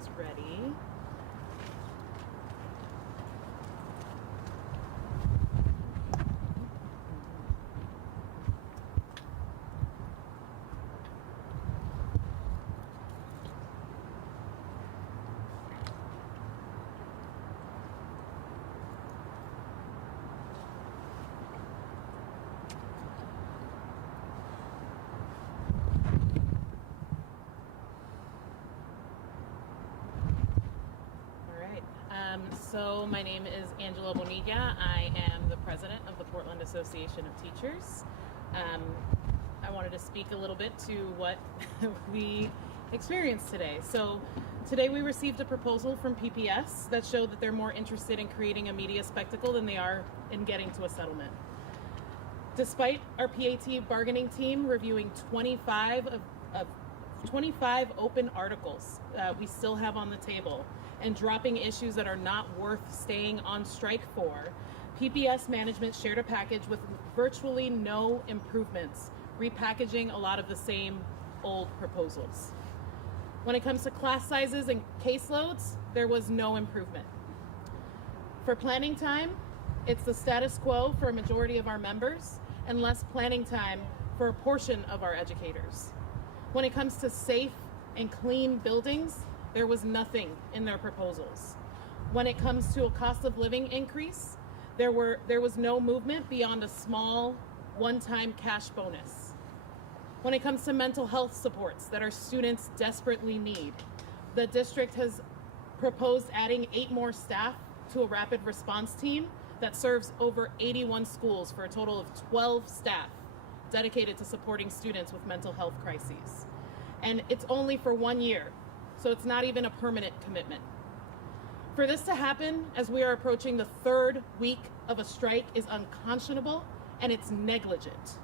everyone's ready. So my name is Angela Bonilla. I am the president of the Portland Association of Teachers. I wanted to speak a little bit to what we experienced today. So today we received a proposal from PPS that showed that they're more interested in creating a media spectacle than they are in getting to a settlement. Despite our PAT bargaining team reviewing 25 open articles we still have on the table and dropping issues that are not worth staying on strike for, PPS management shared a package with virtually no improvements, repackaging a lot of the same old proposals. When it comes to class sizes and caseloads, there was no improvement. For planning time, it's the status quo for a majority of our members and less planning time for a portion of our educators. When it comes to safe and clean buildings, there was nothing in their proposals. When it comes to a cost of living increase, there was no movement beyond a small one-time cash bonus. When it comes to mental health supports that our students desperately need, the district has proposed adding 8 more staff to a rapid response team that serves over 81 schools for a total of 12 staff dedicated to supporting students with mental health crises. And it's only for 1 year, so it's not even a permanent commitment. For this to happen as we are approaching the 3rd week of a strike is unconscionable and it's negligent.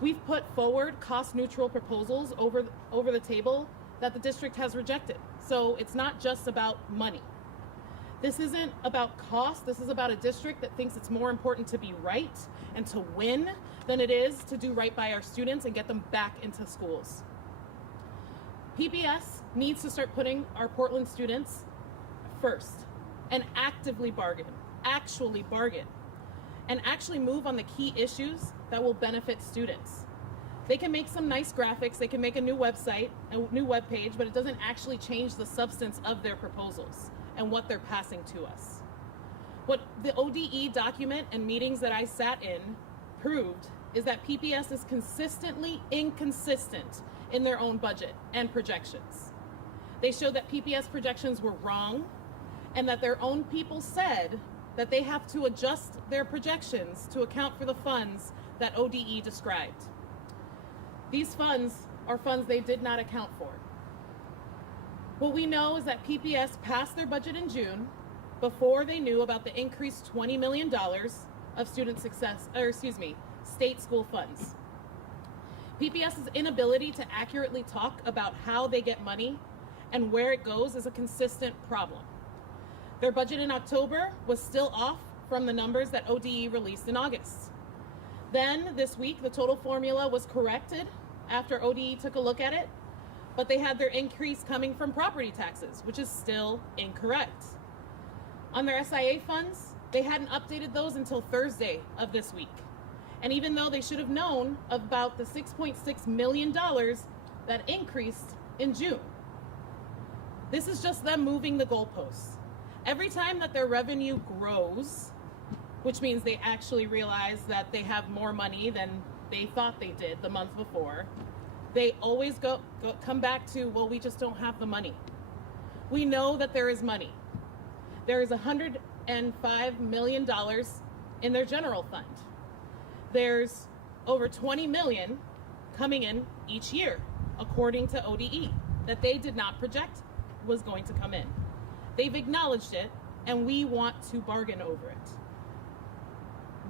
We've put forward cost-neutral proposals over the table that the district has rejected. So it's not just about money. This isn't about cost. This is about a district that thinks it's more important to be right and to win than it is to do right by our students and get them back into schools. PPS needs to start putting our Portland students first and actively bargain, and actually move on the key issues that will benefit students. They can make some nice graphics, they can make a new website, a new web page, but it doesn't actually change the substance of their proposals and what they're passing to us. What the ODE document and meetings that I sat in proved is that PPS is consistently inconsistent in their own budget and projections. They showed that PPS projections were wrong and that their own people said that they have to adjust their projections to account for the funds that ODE described. These funds are funds they did not account for. What we know is that PPS passed their budget in June before they knew about the increased $20 million of state school funds. PPS's inability to accurately talk about how they get money and where it goes is a consistent problem. Their budget in October was still off from the numbers that ODE released in August. Then this week, the total formula was corrected after ODE took a look at it, but they had their increase coming from property taxes, which is still incorrect. On their SIA funds, they hadn't updated those until Thursday of this week. And even though they should have known about the $6.6 million that increased in June, this is just them moving the goalposts. Every time that their revenue grows, which means they actually realize that they have more money than they thought they did the month before, they always come back to, well, we just don't have the money. We know that there is money. There is $105 million in their general fund. There's over $20 million coming in each year, according to ODE, that they did not project was going to come in. They've acknowledged it, and we want to bargain over it.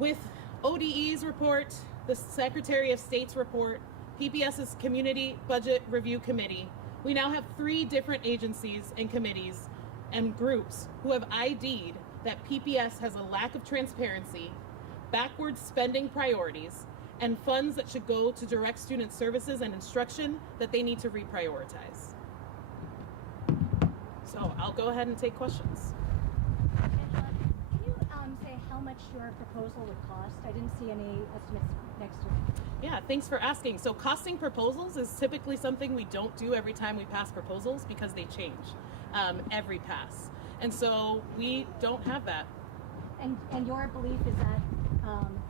With ODE's report, the Secretary of State's report, PPS's Community Budget Review Committee, we now have 3 different agencies and committees and groups who have ID'd that PPS has a lack of transparency, backward spending priorities, and funds that should go to direct student services and instruction that they need to reprioritize. So I'll go ahead and take questions. Angela, can you say how much your proposal would cost? I didn't see any estimates next to it. Yeah, thanks for asking. So costing proposals is typically something we don't do every time we pass proposals because they change every pass. And so we don't have that. And your belief is that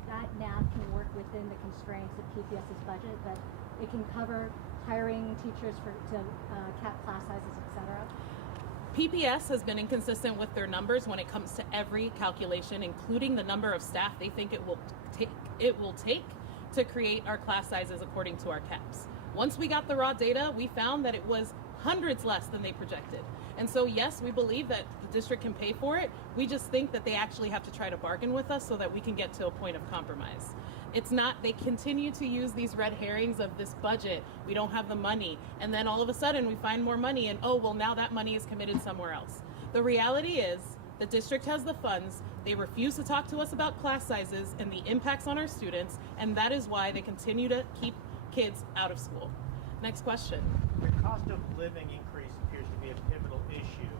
that NAV can work within the constraints of PPS's budget, that it can cover hiring teachers to cap class sizes, etc.? PPS has been inconsistent with their numbers when it comes to every calculation, including the number of staff they think it will take to create our class sizes according to our caps. Once we got the raw data, we found that it was hundreds less than they projected. And so yes, we believe that the district can pay for it. We just think that they actually have to try to bargain with us so that we can get to a point of compromise. It's not, they continue to use these red herrings of this budget, we don't have the money, and then all of a sudden we find more money and oh, well now that money is committed somewhere else. The reality is, the district has the funds, they refuse to talk to us about class sizes and the impacts on our students, and that is why they continue to keep kids out of school. Next question. The cost of living increase appears to be a pivotal issue.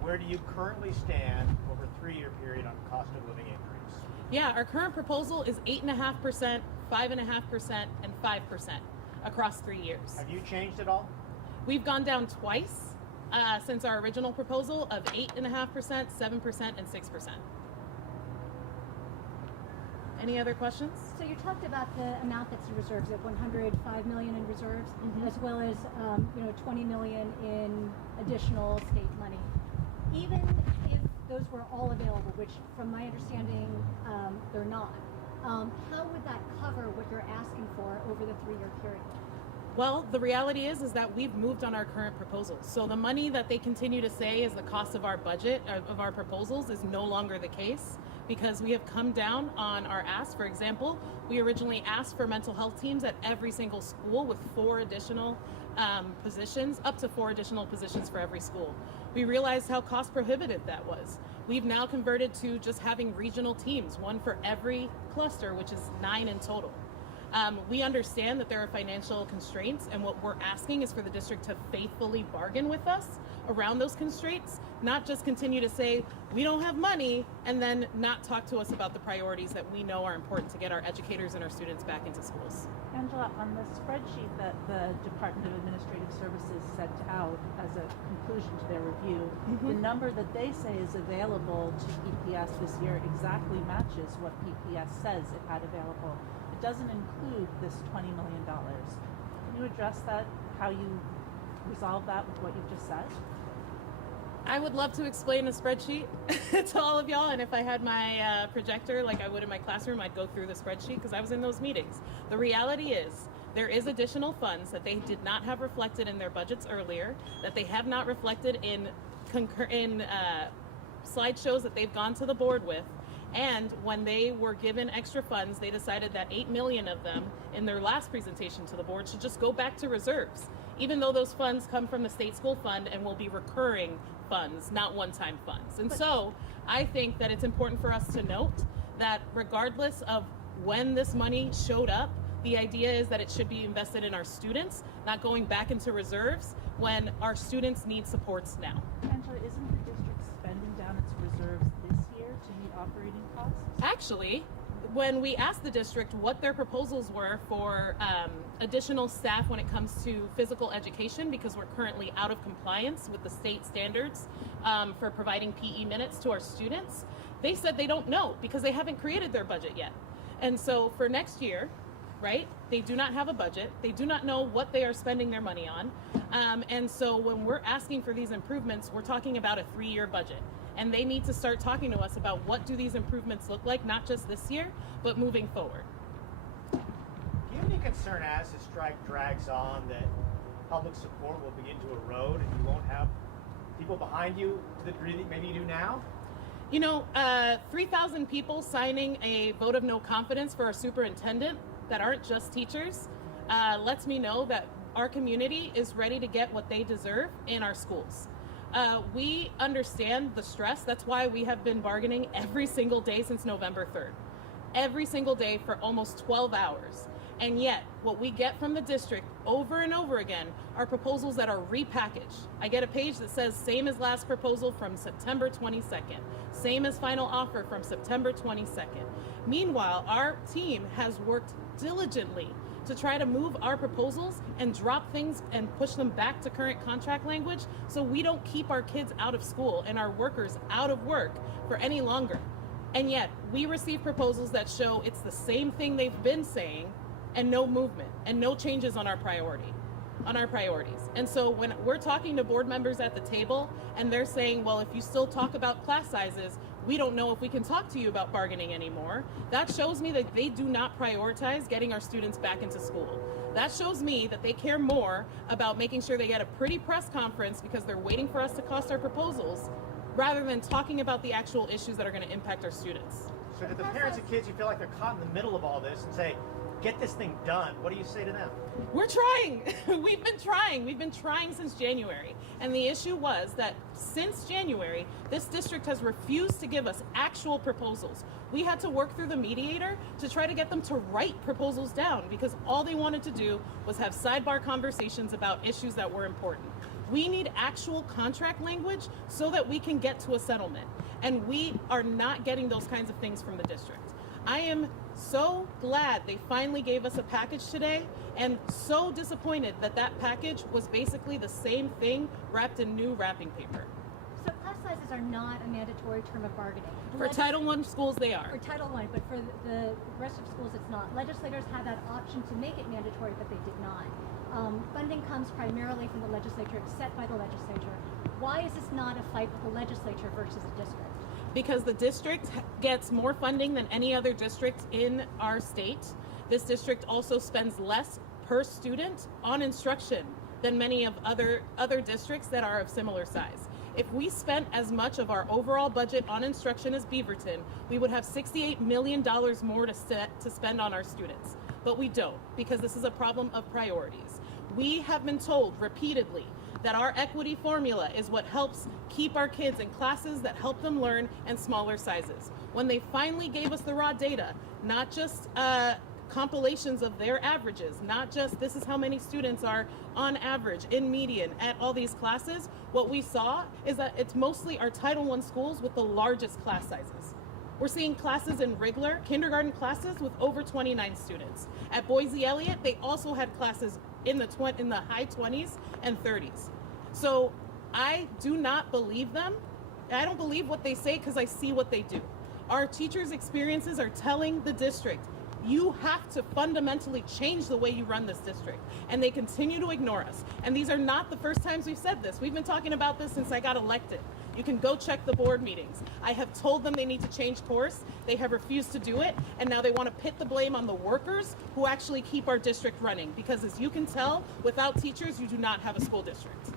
Where do you currently stand over a 3-year period on cost of living increase? Yeah, our current proposal is 8.5%, 5.5%, and 5% across 3 years. Have you changed at all? We've gone down twice since our original proposal of 8.5%, 7%, and 6%. Any other questions? So you talked about the amount that's in reserves, at 105 million in reserves, as well as 20 million in additional state money. Even if those were all available, which from my understanding they're not, how would that cover what you're asking for over the 3-year period? Well, the reality is that we've moved on our current proposals. So the money that they continue to say is the cost of our budget, of our proposals, is no longer the case because we have come down on our ask. For example, we originally asked for mental health teams at every single school with 4 additional positions, up to 4 additional positions for every school. We realized how cost prohibitive that was. We've now converted to just having regional teams, 1 for every cluster, which is 9 in total. We understand that there are financial constraints, and what we're asking is for the district to faithfully bargain with us around those constraints, not just continue to say, we don't have money, and then not talk to us about the priorities that we know are important to get our educators and our students back into schools. Angela, on the spreadsheet that the Department of Administrative Services sent out as a conclusion to their review, the number that they say is available to PPS this year exactly matches what PPS says it had available. It doesn't include this $20 million. Can you address that, how you resolve that with what you've just said? I would love to explain a spreadsheet to all of y'all, and if I had my projector like I would in my classroom, I'd go through the spreadsheet because I was in those meetings. The reality is there is additional funds that they did not have reflected in their budgets earlier, that they have not reflected in slideshows that they've gone to the board with. And when they were given extra funds, they decided that 8 million of them in their last presentation to the board should just go back to reserves, even though those funds come from the state school fund and will be recurring funds, not one-time funds. And so I think that it's important for us to note that regardless of when this money showed up, the idea is that it should be invested in our students, not going back into reserves when our students need supports now. Angela, isn't the district spending down its reserves this year to meet operating costs? Actually, when we asked the district what their proposals were for additional staff when it comes to physical education, because we're currently out of compliance with the state standards for providing PE minutes to our students, they said they don't know because they haven't created their budget yet. And so for next year, right, they do not have a budget. They do not know what they are spending their money on. And so when we're asking for these improvements, we're talking about a 3-year budget. And they need to start talking to us about what do these improvements look like, not just this year, but moving forward. Do you have any concern as the strike drags on that public support will begin to erode and you won't have people behind you to the degree that maybe you do now? You know, 3,000 people signing a vote of no confidence for our superintendent that aren't just teachers lets me know that our community is ready to get what they deserve in our schools. We understand the stress. That's why we have been bargaining every single day since November 3rd. Every single day for almost 12 hours. And yet, what we get from the district over and over again are proposals that are repackaged. I get a page that says same as last proposal from September 22nd, same as final offer from September 22nd. Meanwhile, our team has worked diligently to try to move our proposals and drop things and push them back to current contract language so we don't keep our kids out of school and our workers out of work for any longer. And yet, we receive proposals that show it's the same thing they've been saying and no movement and no changes on our priorities. And so when we're talking to board members at the table and they're saying, well, if you still talk about class sizes, we don't know if we can talk to you about bargaining anymore, that shows me that they do not prioritize getting our students back into school. That shows me that they care more about making sure they get a pretty press conference because they're waiting for us to cost our proposals rather than talking about the actual issues that are going to impact our students. So to the parents and kids who feel like they're caught in the middle of all this and say, get this thing done, what do you say to them? We're trying. We've been trying. We've been trying since January. And the issue was that since January, this district has refused to give us actual proposals. We had to work through the mediator to try to get them to write proposals down because all they wanted to do was have sidebar conversations about issues that were important. We need actual contract language so that we can get to a settlement. And we are not getting those kinds of things from the district. I am so glad they finally gave us a package today and so disappointed that that package was basically the same thing wrapped in new wrapping paper. So class sizes are not a mandatory term of bargaining. For Title I schools, they are. For Title I, but for the rest of schools, it's not. Legislators had that option to make it mandatory, but they did not. Funding comes primarily from the legislature. It's set by the legislature. Why is this not a fight with the legislature versus a district? Because the district gets more funding than any other district in our state. This district also spends less per student on instruction than many of other districts that are of similar size. If we spent as much of our overall budget on instruction as Beaverton, we would have $68 million more to spend on our students. But we don't, because this is a problem of priorities. We have been told repeatedly that our equity formula is what helps keep our kids in classes that help them learn and smaller sizes. When they finally gave us the raw data, not just compilations of their averages, not just this is how many students are on average in median at all these classes, what we saw is that it's mostly our Title I schools with the largest class sizes. We're seeing classes in Rigler, kindergarten classes with over 29 students. At Boise Elliott, they also had classes in the high 20s and 30s. So I do not believe them. I don't believe what they say because I see what they do. Our teachers' experiences are telling the district, you have to fundamentally change the way you run this district. And they continue to ignore us. And these are not the first times we've said this. We've been talking about this since I got elected. You can go check the board meetings. I have told them they need to change course. They have refused to do it. And now they want to pit the blame on the workers who actually keep our district running. Because as you can tell, without teachers, you do not have a school district. So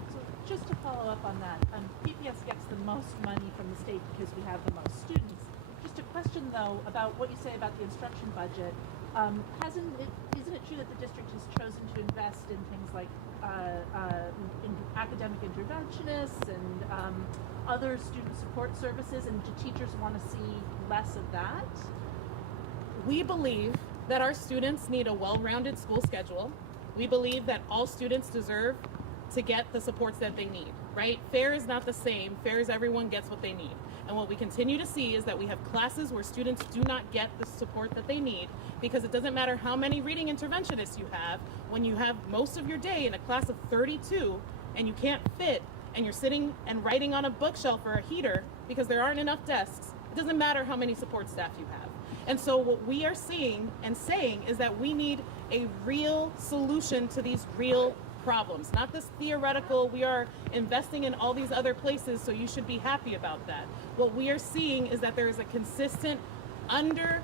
just to follow up on that, PPS gets the most money from the state because we have the most students. Just a question though about what you say about the instruction budget. Isn't it true that the district has chosen to invest in things like in academic interventionists and other student support services, and do teachers want to see less of that? We believe that our students need a well-rounded school schedule. We believe that all students deserve to get the supports that they need, right? Fair is not the same. Fair is everyone gets what they need. And what we continue to see is that we have classes where students do not get the support that they need because it doesn't matter how many reading interventionists you have, when you have most of your day in a class of 32 and you can't fit and you're sitting and writing on a bookshelf or a heater because there aren't enough desks, it doesn't matter how many support staff you have. And so what we are seeing and saying is that we need a real solution to these real problems, not this theoretical, we are investing in all these other places, so you should be happy about that. What we are seeing is that there is a consistent under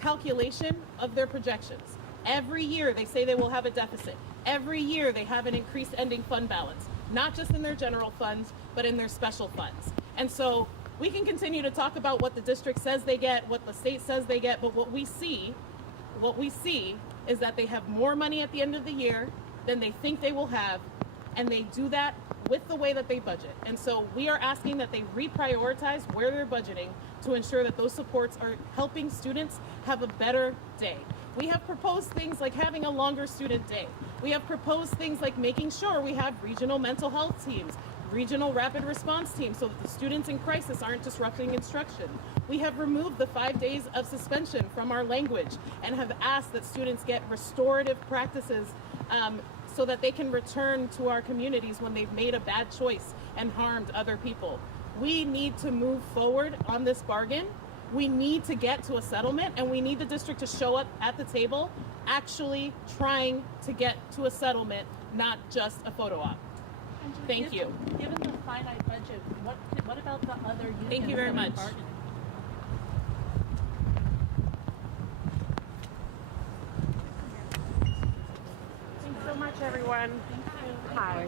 calculation of their projections. Every year they say they will have a deficit. Every year they have an increased ending fund balance, not just in their general funds, but in their special funds. And so we can continue to talk about what the district says they get, what the state says they get, but what we see is that they have more money at the end of the year than they think they will have, and they do that with the way that they budget. And so we are asking that they reprioritize where they're budgeting to ensure that those supports are helping students have a better day. We have proposed things like having a longer student day. We have proposed things like making sure we have regional mental health teams, regional rapid response teams, so that the students in crisis aren't disrupting instruction. We have removed the 5 days of suspension from our language and have asked that students get restorative practices so that they can return to our communities when they've made a bad choice and harmed other people. We need to move forward on this bargain. We need to get to a settlement, and we need the district to show up at the table actually trying to get to a settlement, not just a photo op. Angela, Thank you. Given the finite budget, what about the other unions? Thank you very that are much. bargaining? Thanks so much, everyone. Thank you. Hi.